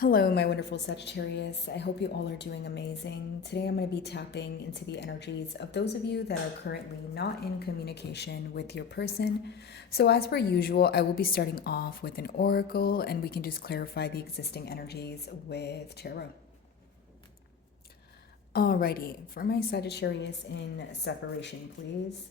Hello, my wonderful Sagittarius. I hope you all are doing amazing. Today I'm going to be tapping into the energies of those of you that are currently not in communication with your person. So, as per usual, I will be starting off with an oracle and we can just clarify the existing energies with tarot. Alrighty, for my Sagittarius in separation, please.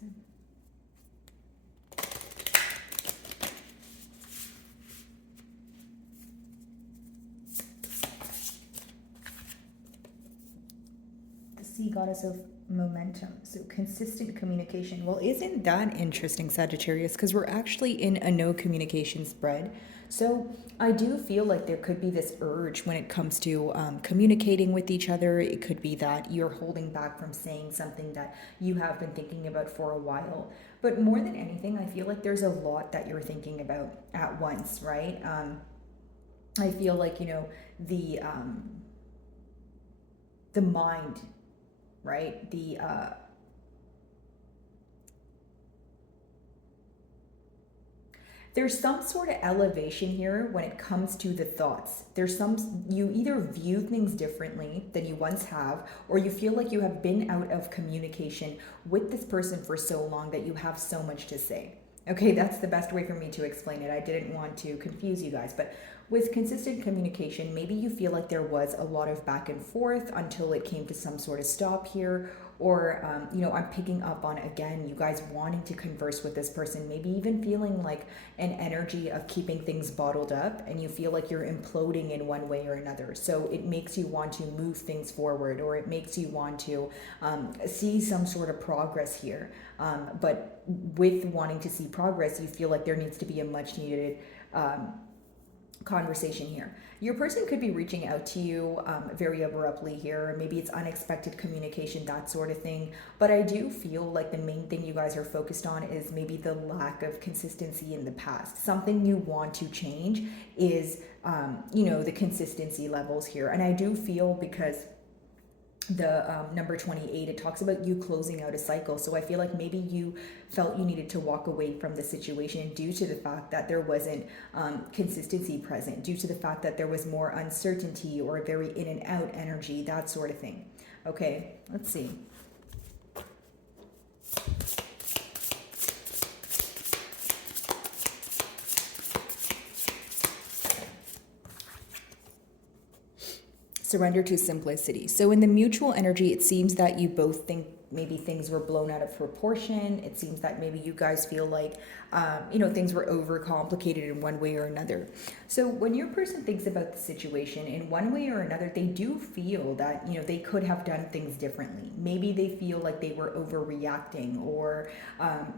Sea goddess of momentum. So consistent communication. Well, isn't that interesting, Sagittarius? Because we're actually in a no communication spread. So I do feel like there could be this urge when it comes to communicating with each other. It could be that you're holding back from saying something that you have been thinking about for a while. But more than anything, I feel like there's a lot that you're thinking about at once, right? I feel like, the mind, right? There's some sort of elevation here when it comes to the thoughts. You either view things differently than you once have, or you feel like you have been out of communication with this person for so long that you have so much to say. Okay, that's the best way for me to explain it. I didn't want to confuse you guys, but with consistent communication, maybe you feel like there was a lot of back and forth until it came to some sort of stop here, or I'm picking up on, again, you guys wanting to converse with this person, maybe even feeling like an energy of keeping things bottled up, and you feel like you're imploding in one way or another. So it makes you want to move things forward, or it makes you want to see some sort of progress here. But with wanting to see progress, you feel like there needs to be a much needed conversation here. Your person could be reaching out to you very abruptly here. Maybe it's unexpected communication, that sort of thing. But I do feel like the main thing you guys are focused on is maybe the lack of consistency in the past. Something you want to change is, the consistency levels here. And I do feel, because the number 28, it talks about you closing out a cycle. So I feel like maybe you felt you needed to walk away from the situation due to the fact that there wasn't consistency present, due to the fact that there was more uncertainty or very in and out energy, that sort of thing. Okay, let's see. Surrender to simplicity. So in the mutual energy, it seems that you both think maybe things were blown out of proportion. It seems that maybe you guys feel like, things were overcomplicated in one way or another. So when your person thinks about the situation in one way or another, they do feel that, they could have done things differently. Maybe they feel like they were overreacting, or,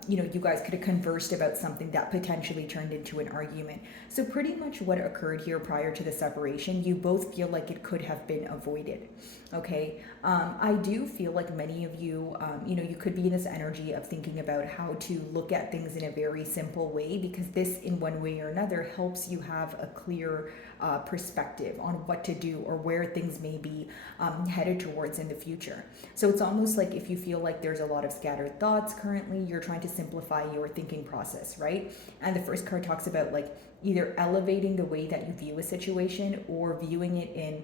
you guys could have conversed about something that potentially turned into an argument. So pretty much what occurred here prior to the separation, you both feel like it could have been avoided. Okay, I do feel like many of you, you could be in this energy of thinking about how to look at things in a very simple way, because this, in one way or another, helps you have a clear perspective on what to do or where things may be headed towards in the future. So it's almost like if you feel like there's a lot of scattered thoughts currently, you're trying to simplify your thinking process, right? And the first card talks about like either elevating the way that you view a situation or viewing it in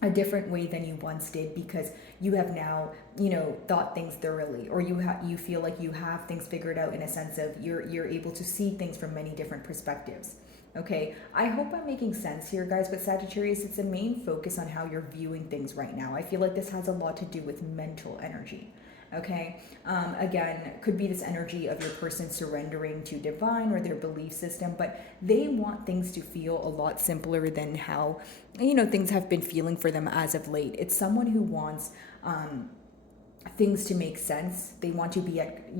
a different way than you once did, because you have now, thought things thoroughly, or you feel like you have things figured out, in a sense of you're able to see things from many different perspectives. Okay, I hope I'm making sense here, guys, but Sagittarius, it's a main focus on how you're viewing things right now. I feel like this has a lot to do with mental energy. Okay, again, could be this energy of your person surrendering to divine or their belief system, but they want things to feel a lot simpler than how things have been feeling for them as of late. It's someone who wants things to make sense. They want to be at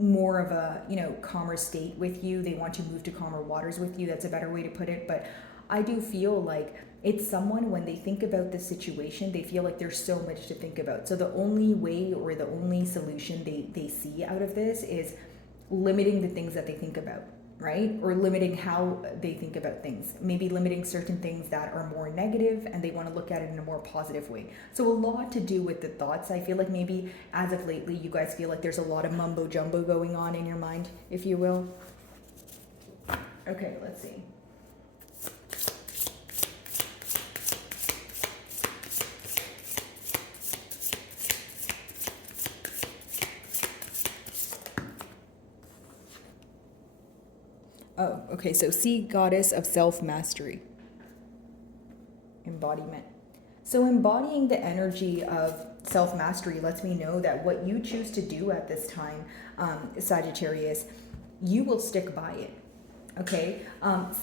more of a calmer state with you. They want to move to calmer waters with you. That's a better way to put it. But I do feel like it's someone, when they think about the situation, they feel like there's so much to think about. So the only way, or the only solution they see out of this, is limiting the things that they think about, right? Or limiting how they think about things. Maybe limiting certain things that are more negative, and they want to look at it in a more positive way. So a lot to do with the thoughts. I feel like maybe as of lately, you guys feel like there's a lot of mumbo jumbo going on in your mind, if you will. Okay, let's see. okay, so sea goddess of self-mastery, embodiment. So embodying the energy of self-mastery lets me know that what you choose to do at this time, Sagittarius, you will stick by it. Okay,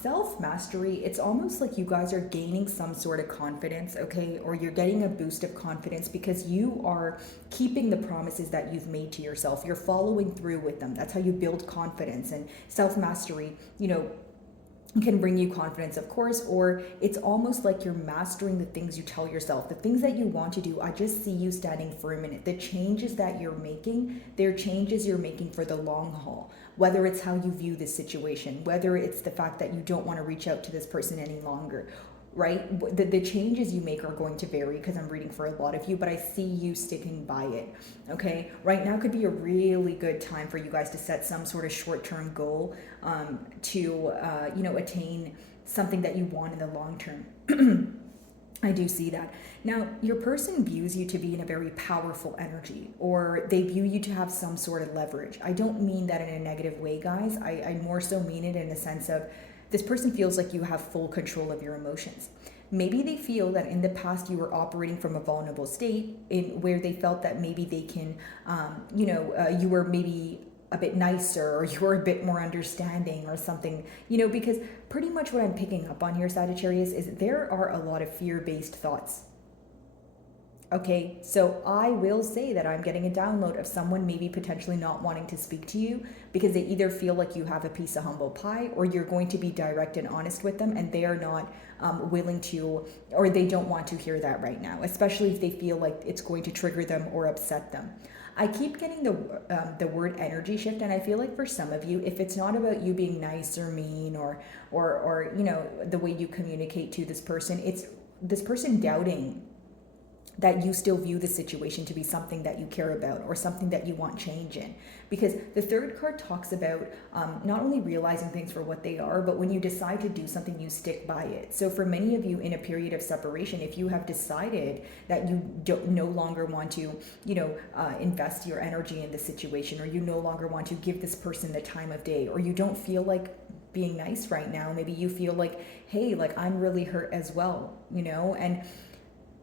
self-mastery, it's almost like you guys are gaining some sort of confidence, okay, or you're getting a boost of confidence because you are keeping the promises that you've made to yourself. You're following through with them. That's how you build confidence. And self-mastery, can bring you confidence, of course, or it's almost like you're mastering the things you tell yourself, the things that you want to do. I just see you standing firm in it. The changes that you're making, they're changes you're making for the long haul, whether it's how you view this situation, whether it's the fact that you don't want to reach out to this person any longer, right? The changes you make are going to vary because I'm reading for a lot of you, but I see you sticking by it, okay? Right now could be a really good time for you guys to set some sort of short-term goal to, attain something that you want in the long term. I do see that. Now, your person views you to be in a very powerful energy, or they view you to have some sort of leverage. I don't mean that in a negative way, guys. I more so mean it in the sense of this person feels like you have full control of your emotions. Maybe they feel that in the past you were operating from a vulnerable state in where they felt that maybe they can, you were maybe a bit nicer, or you're a bit more understanding or something, because pretty much what I'm picking up on here, Sagittarius, is there are a lot of fear-based thoughts. Okay, so I will say that I'm getting a download of someone maybe potentially not wanting to speak to you because they either feel like you have a piece of humble pie, or you're going to be direct and honest with them and they are not willing to, or they don't want to hear that right now, especially if they feel like it's going to trigger them or upset them. I keep getting the word energy shift, and I feel like for some of you, if it's not about you being nice or mean or the way you communicate to this person, it's this person doubting that you still view the situation to be something that you care about or something that you want change in. Because the third card talks about not only realizing things for what they are, but when you decide to do something, you stick by it. So for many of you in a period of separation, if you have decided that you no longer want to, invest your energy in the situation, or you no longer want to give this person the time of day, or you don't feel like being nice right now, maybe you feel like, hey, like I'm really hurt as well, and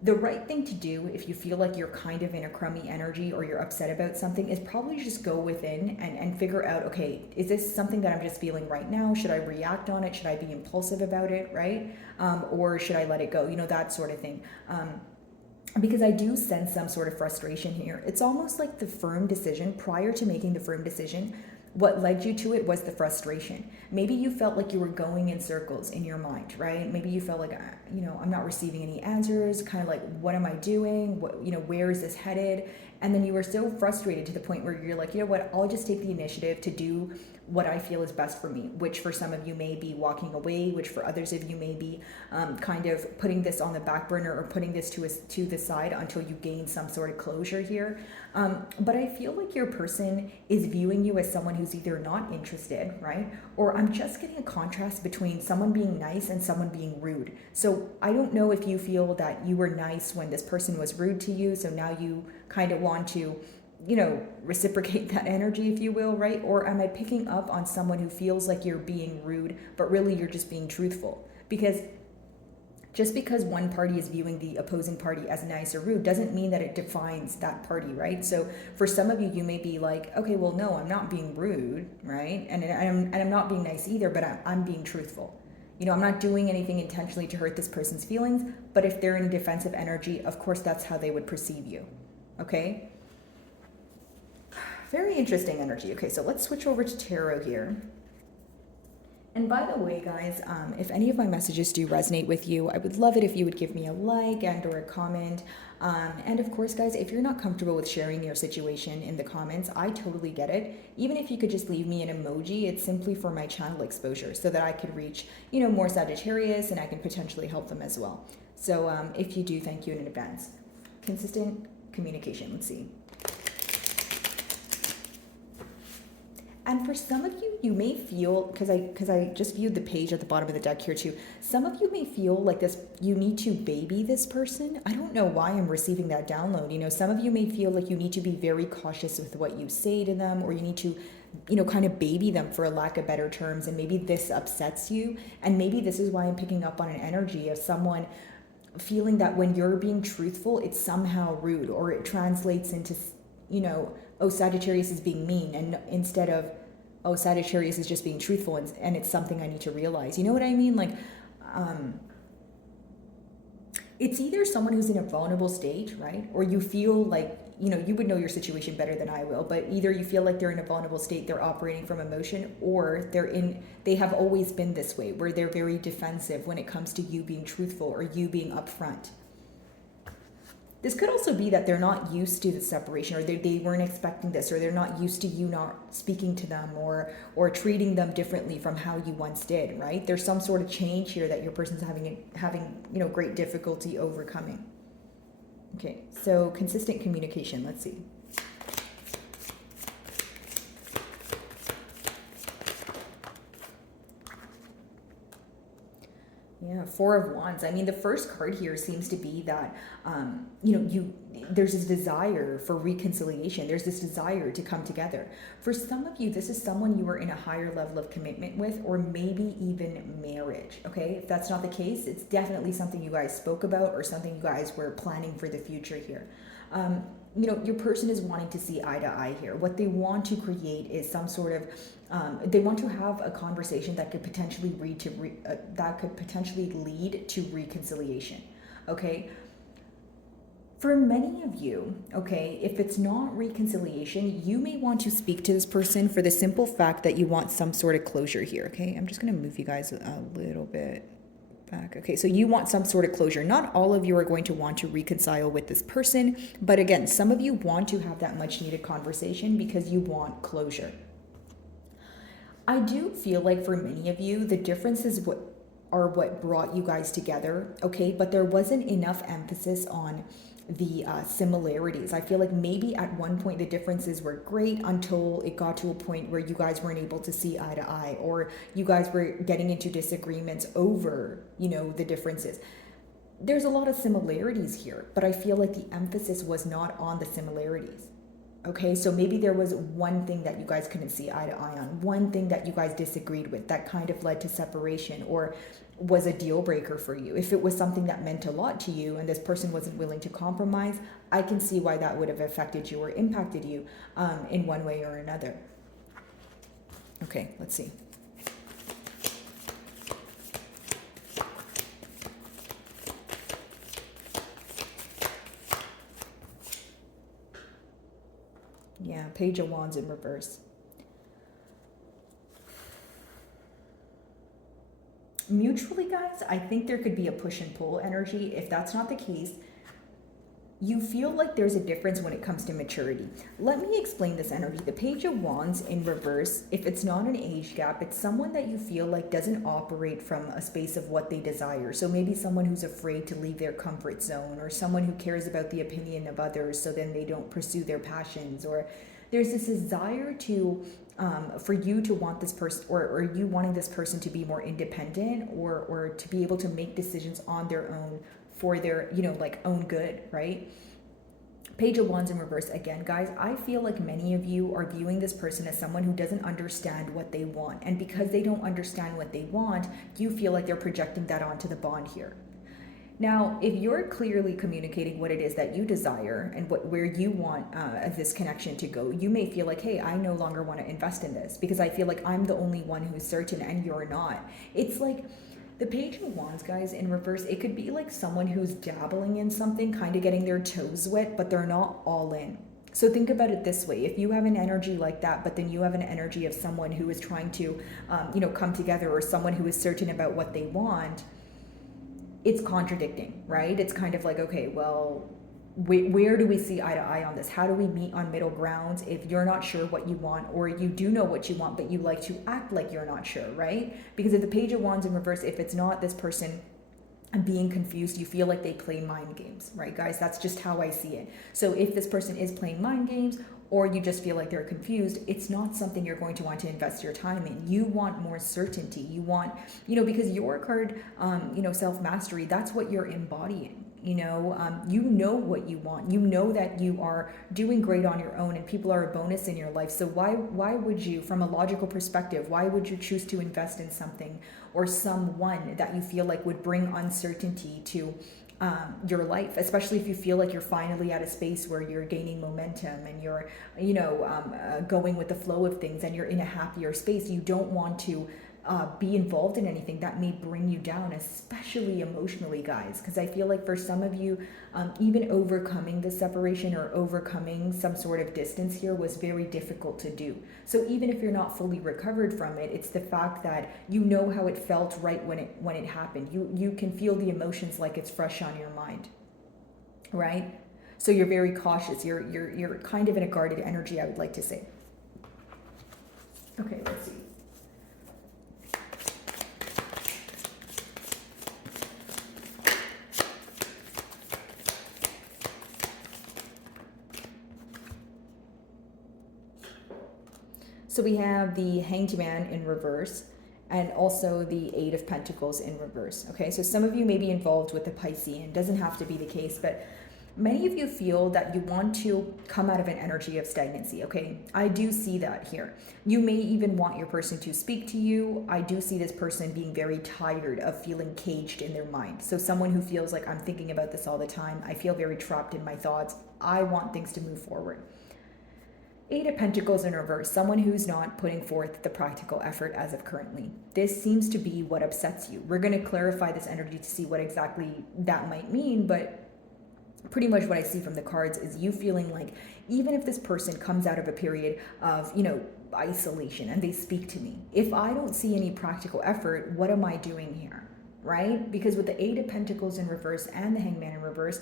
the right thing to do if you feel like you're kind of in a crummy energy or you're upset about something is probably just go within and figure out, okay, is this something that I'm just feeling right now? Should I react on it? Should I be impulsive about it, right? Or should I let it go? That sort of thing. Because I do sense some sort of frustration here. It's almost like the firm decision, prior to making the firm decision, what led you to it was the frustration. Maybe you felt like you were going in circles in your mind, right? Maybe you felt like, I'm not receiving any answers, kind of like, what am I doing? Where is this headed? And then you were so frustrated to the point where you're like, I'll just take the initiative to do what I feel is best for me, which for some of you may be walking away, which for others of you may be kind of putting this on the back burner or putting this to the side until you gain some sort of closure here. But I feel like your person is viewing you as someone who's either not interested, right? Or I'm just getting a contrast between someone being nice and someone being rude. So I don't know if you feel that you were nice when this person was rude to you, so now you kind of want to reciprocate that energy, if you will, right? Or am I picking up on someone who feels like you're being rude, but really you're just being truthful? Because just because one party is viewing the opposing party as nice or rude doesn't mean that it defines that party, right? So for some of you, you may be like, okay, well, no, I'm not being rude, right? And I'm not being nice either, but I'm being truthful. I'm not doing anything intentionally to hurt this person's feelings, but if they're in defensive energy, of course, that's how they would perceive you, okay? Very interesting energy. Okay, so let's switch over to tarot here. And by the way, guys, if any of my messages do resonate with you, I would love it if you would give me a like and or a comment. And of course, guys, if you're not comfortable with sharing your situation in the comments, I totally get it. Even if you could just leave me an emoji, it's simply for my channel exposure so that I could reach, more Sagittarius and I can potentially help them as well. So if you do, thank you in advance. Consistent communication, let's see. And for some of you, you may feel, because I just viewed the page at the bottom of the deck here too, some of you may feel like this, you need to baby this person. I don't know why I'm receiving that download. Some of you may feel like you need to be very cautious with what you say to them, or you need to kind of baby them, for a lack of better terms, and maybe this upsets you, and maybe this is why I'm picking up on an energy of someone feeling that when you're being truthful, it's somehow rude, or it translates into, oh, Sagittarius is being mean, and instead of, oh, Sagittarius is just being truthful, and it's something I need to realize. You know what I mean? Like, it's either someone who's in a vulnerable state, right? Or you feel like, you would know your situation better than I will, but either you feel like they're in a vulnerable state, they're operating from emotion, or they have always been this way, where they're very defensive when it comes to you being truthful or you being upfront. This could also be that they're not used to the separation, or they weren't expecting this, or they're not used to you not speaking to them or treating them differently from how you once did, right? There's some sort of change here that your person's having great difficulty overcoming. Okay, so consistent communication, let's see. Yeah, Four of Wands. I mean, the first card here seems to be that, there's this desire for reconciliation. There's this desire to come together. For some of you, this is someone you are in a higher level of commitment with, or maybe even marriage, okay? If that's not the case, it's definitely something you guys spoke about, or something you guys were planning for the future here. Your person is wanting to see eye to eye here. What they want to create is some sort of, they want to have a conversation that could potentially lead to reconciliation. Okay. For many of you, okay, if it's not reconciliation, you may want to speak to this person for the simple fact that you want some sort of closure here. Okay. I'm just going to move you guys a little bit back. Okay, so you want some sort of closure. Not all of you are going to want to reconcile with this person, but again, some of you want to have that much needed conversation because you want closure. I do feel like for many of you, the differences are what brought you guys together, okay, but there wasn't enough emphasis on the similarities. I feel like maybe at one point the differences were great until it got to a point where you guys weren't able to see eye to eye, or you guys were getting into disagreements over, the differences. There's a lot of similarities here, but I feel like the emphasis was not on the similarities. Okay, so maybe there was one thing that you guys couldn't see eye to eye on, one thing that you guys disagreed with that kind of led to separation, or was a deal breaker for you. If it was something that meant a lot to you and this person wasn't willing to compromise, I can see why that would have affected you or impacted you in one way or another. Okay, let's see. Yeah, Page of Wands in reverse. Mutually, guys, I think there could be a push and pull energy. If that's not the case, you feel like there's a difference when it comes to maturity. Let me explain this energy. The Page of Wands in reverse, if it's not an age gap, it's someone that you feel like doesn't operate from a space of what they desire. So maybe someone who's afraid to leave their comfort zone, or someone who cares about the opinion of others so then they don't pursue their passions, or there's this desire to for you to want this person, or you wanting this person to be more independent, or to be able to make decisions on their own for their, own good, right? Page of Wands in reverse again, guys. I feel like many of you are viewing this person as someone who doesn't understand what they want. And because they don't understand what they want, you feel like they're projecting that onto the bond here. Now, if you're clearly communicating what it is that you desire and where you want this connection to go, you may feel like, hey, I no longer want to invest in this because I feel like I'm the only one who's certain and you're not. It's like the Page of Wands, guys, in reverse, it could be like someone who's dabbling in something, kind of getting their toes wet, but they're not all in. So think about it this way. If you have an energy like that, but then you have an energy of someone who is trying to, come together, or someone who is certain about what they want, it's contradicting, right? It's kind of like, okay, well, where do we see eye to eye on this? How do we meet on middle grounds if you're not sure what you want, or you do know what you want, but you like to act like you're not sure, right? Because if the Page of Wands in reverse, if it's not this person being confused, you feel like they play mind games, right, guys? That's just how I see it. So if this person is playing mind games, or you just feel like they're confused, it's not something you're going to want to invest your time in. You want more certainty. You want, because your card, self-mastery, that's what you're embodying. You know what you want. You know that you are doing great on your own and people are a bonus in your life. So why would you, from a logical perspective, why would you choose to invest in something or someone that you feel like would bring uncertainty to your life, especially if you feel like you're finally at a space where you're gaining momentum and you're, going with the flow of things and you're in a happier space. You don't want to be involved in anything that may bring you down, especially emotionally, guys. Because I feel like for some of you, even overcoming the separation or overcoming some sort of distance here was very difficult to do. So even if you're not fully recovered from it, it's the fact that you know how it felt right when it happened. You can feel the emotions like it's fresh on your mind, right? So you're very cautious. You're kind of in a guarded energy, I would like to say. Okay, let's see. So we have the Hanged Man in reverse and also the Eight of Pentacles in reverse. Okay, so some of you may be involved with the Piscean. Doesn't have to be the case, but many of you feel that you want to come out of an energy of stagnancy. Okay, I do see that here. You may even want your person to speak to you. I do see this person being very tired of feeling caged in their mind. So someone who feels like, I'm thinking about this all the time. I feel very trapped in my thoughts. I want things to move forward. Eight of Pentacles in reverse, someone who's not putting forth the practical effort as of currently. This seems to be what upsets you. We're going to clarify this energy to see what exactly that might mean, but pretty much what I see from the cards is you feeling like even if this person comes out of a period of, isolation and they speak to me, if I don't see any practical effort, what am I doing here, right? Because with the Eight of Pentacles in reverse and the Hangman in reverse,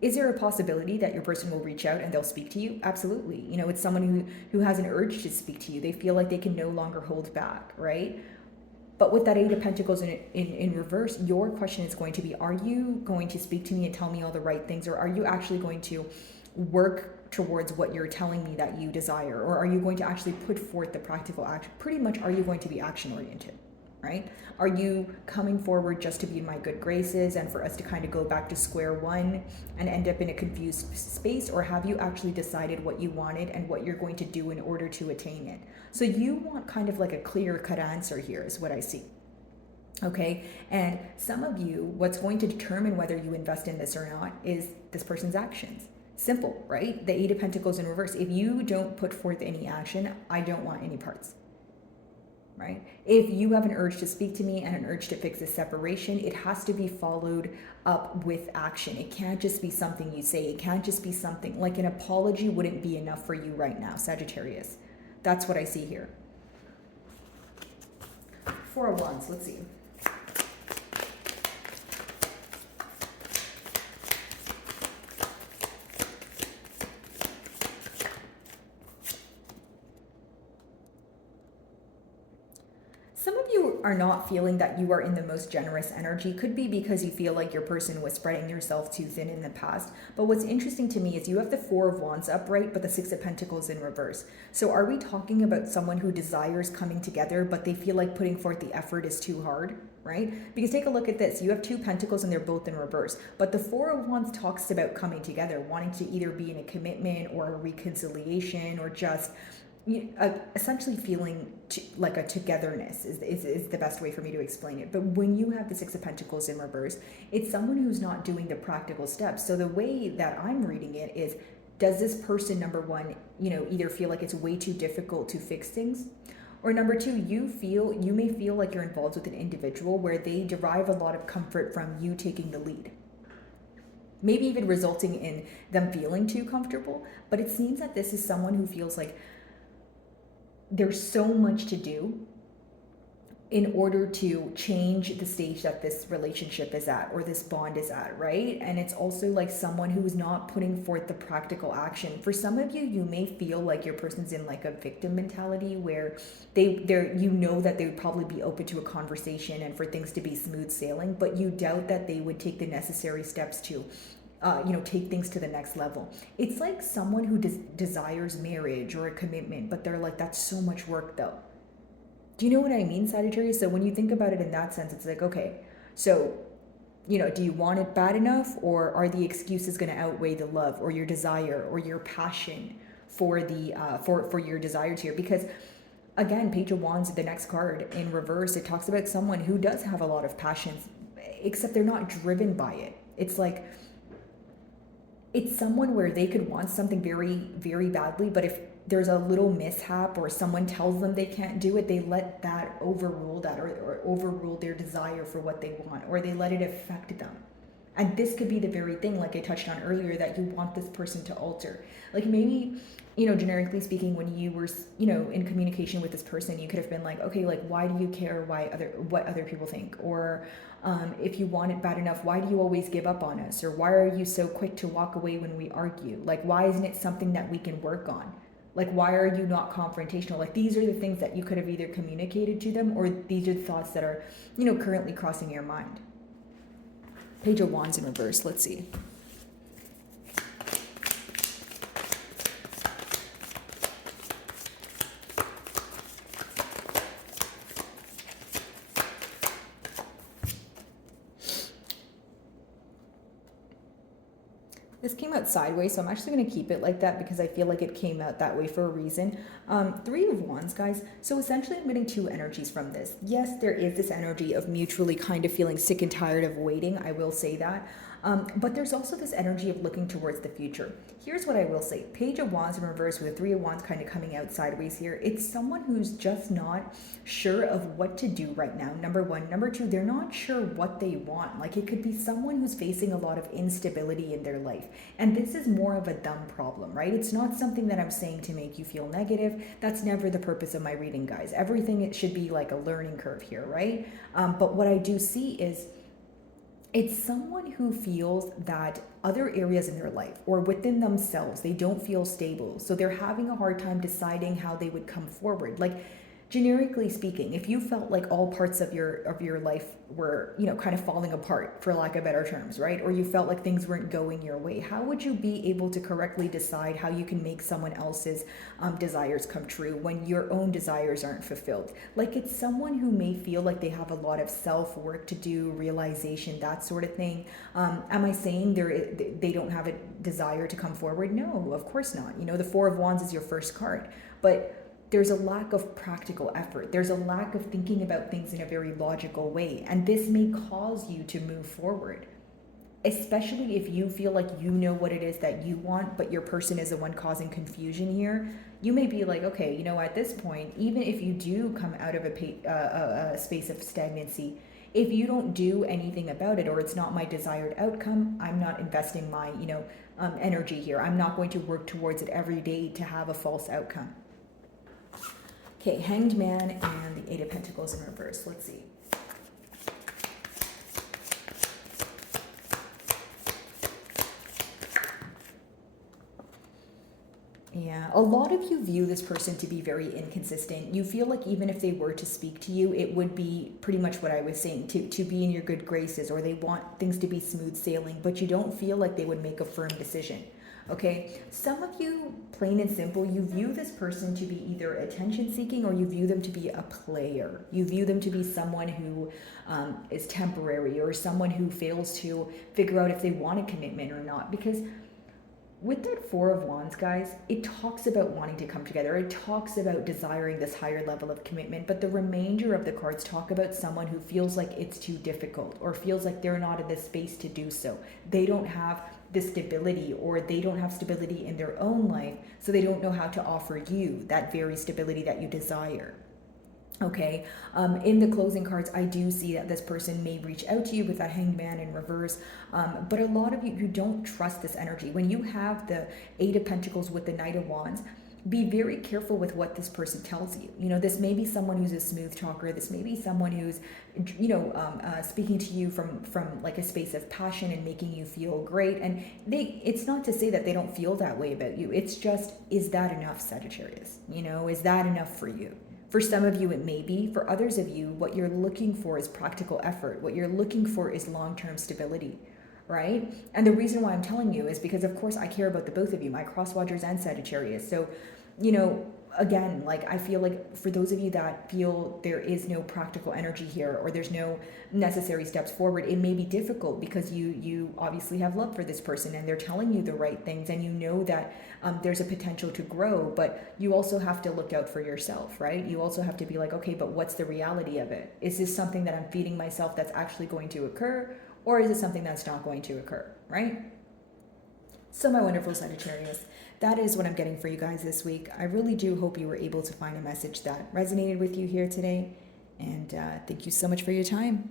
is there a possibility that your person will reach out and they'll speak to you? Absolutely. It's someone who has an urge to speak to you. They feel like they can no longer hold back, right? But with that Eight of Pentacles in reverse, your question is going to be, are you going to speak to me and tell me all the right things? Or are you actually going to work towards what you're telling me that you desire? Or are you going to actually put forth the practical action? Pretty much, are you going to be action oriented? Right? Are you coming forward just to be in my good graces and for us to kind of go back to square one and end up in a confused space? Or have you actually decided what you wanted and what you're going to do in order to attain it? So you want kind of like a clear-cut answer here is what I see. Okay, and some of you, what's going to determine whether you invest in this or not is this person's actions. Simple, right? The Eight of Pentacles in reverse. If you don't put forth any action, I don't want any parts. Right? If you have an urge to speak to me and an urge to fix this separation, it has to be followed up with action. It can't just be something you say. It can't just be something like an apology wouldn't be enough for you right now, Sagittarius. That's what I see here. Four of Wands, let's see. Some of you are not feeling that you are in the most generous energy. Could be because you feel like your person was spreading yourself too thin in the past. But what's interesting to me is you have the Four of Wands upright, but the Six of Pentacles in reverse. So are we talking about someone who desires coming together, but they feel like putting forth the effort is too hard, right? Because take a look at this. You have two pentacles and they're both in reverse. But the Four of Wands talks about coming together, wanting to either be in a commitment or a reconciliation or just essentially feeling like a togetherness is the best way for me to explain it. But when you have the Six of Pentacles in reverse, it's someone who's not doing the practical steps. So the way that I'm reading it is, does this person, number one, either feel like it's way too difficult to fix things, or number two, you may feel like you're involved with an individual where they derive a lot of comfort from you taking the lead. Maybe even resulting in them feeling too comfortable. But it seems that this is someone who feels like there's so much to do in order to change the stage that this relationship is at or this bond is at, right? And it's also like someone who is not putting forth the practical action. For some of you, you may feel like your person's in like a victim mentality where they're that they would probably be open to a conversation and for things to be smooth sailing, but you doubt that they would take the necessary steps to take things to the next level. It's like someone who desires marriage or a commitment, but they're like, that's so much work though. Do you know what I mean, Sagittarius? So when you think about it in that sense, it's like, okay, so do you want it bad enough, or are the excuses going to outweigh the love or your desire or your passion for the for your desires here? Because again, Page of Wands, the next card in reverse, it talks about someone who does have a lot of passions, except they're not driven by it. It's like, it's someone where they could want something very, very badly, but if there's a little mishap or someone tells them they can't do it, they let that overrule that, or overrule their desire for what they want, or they let it affect them. And this could be the very thing, like I touched on earlier, that you want this person to alter. Like maybe, generically speaking, when you were, in communication with this person, you could have been like, okay, like, why do you care what other people think? Or if you want it bad enough, why do you always give up on us? Or why are you so quick to walk away when we argue? Like, why isn't it something that we can work on? Like, why are you not confrontational? Like, these are the things that you could have either communicated to them, or these are the thoughts that are, currently crossing your mind. Page of Wands in reverse. Let's see. This came out sideways, so I'm actually going to keep it like that because I feel like it came out that way for a reason. Three of Wands, guys. So essentially I'm getting two energies from this. Yes, there is this energy of mutually kind of feeling sick and tired of waiting. I will say that. But there's also this energy of looking towards the future. Here's what I will say. Page of Wands in reverse with the Three of Wands kind of coming out sideways here. It's someone who's just not sure of what to do right now, number one. Number two, they're not sure what they want. Like, it could be someone who's facing a lot of instability in their life. And this is more of a dumb problem, right? It's not something that I'm saying to make you feel negative. That's never the purpose of my reading, guys. Everything, it should be like a learning curve here, right? But what I do see is, it's someone who feels that other areas in their life or within themselves, they don't feel stable. So they're having a hard time deciding how they would come forward. Like, generically speaking, if you felt like all parts of your life were, kind of falling apart, for lack of better terms, right? Or you felt like things weren't going your way, how would you be able to correctly decide how you can make someone else's desires come true when your own desires aren't fulfilled? Like, it's someone who may feel like they have a lot of self-work to do, realization, that sort of thing. Am I saying they don't have a desire to come forward? No, of course not. The Four of Wands is your first card, but there's a lack of practical effort. There's a lack of thinking about things in a very logical way. And this may cause you to move forward, especially if you feel like you know what it is that you want, but your person is the one causing confusion here. You may be like, okay, at this point, even if you do come out of a space of stagnancy, if you don't do anything about it, or it's not my desired outcome, I'm not investing my, energy here. I'm not going to work towards it every day to have a false outcome. Okay, Hanged Man and the Eight of Pentacles in reverse. Let's see. Yeah, a lot of you view this person to be very inconsistent. You feel like even if they were to speak to you, it would be pretty much what I was saying, to be in your good graces, or they want things to be smooth sailing, but you don't feel like they would make a firm decision. Okay, some of you, plain and simple, you view this person to be either attention seeking, or you view them to be a player. You view them to be someone who is temporary, or someone who fails to figure out if they want a commitment or not. Because with that Four of Wands, guys, it talks about wanting to come together. It talks about desiring this higher level of commitment, but the remainder of the cards talk about someone who feels like it's too difficult, or feels like they're not in the space to do so. They don't have the stability, or they don't have stability in their own life, so they don't know how to offer you that very stability that you desire. Okay, in the closing cards, I do see that this person may reach out to you with that Hanged Man in reverse, but a lot of you don't trust this energy. When you have the Eight of Pentacles with the Knight of Wands, be very careful with what this person tells you. This may be someone who's a smooth talker. This may be someone who's, speaking to you from like a space of passion and making you feel great. And it's not to say that they don't feel that way about you. It's just, is that enough, Sagittarius? Is that enough for you? For some of you, it may be. For others of you, what you're looking for is practical effort. What you're looking for is long-term stability, right? And the reason why I'm telling you is because, of course, I care about the both of you, my cross watchers and Sagittarius. So, again, like I feel like for those of you that feel there is no practical energy here, or there's no necessary steps forward, it may be difficult because you obviously have love for this person and they're telling you the right things, and you know that there's a potential to grow, but you also have to look out for yourself, right? You also have to be like, okay, but what's the reality of it? Is this something that I'm feeding myself that's actually going to occur, or is it something that's not going to occur, right? So my wonderful Sagittarius, that is what I'm getting for you guys this week. I really do hope you were able to find a message that resonated with you here today. And thank you so much for your time.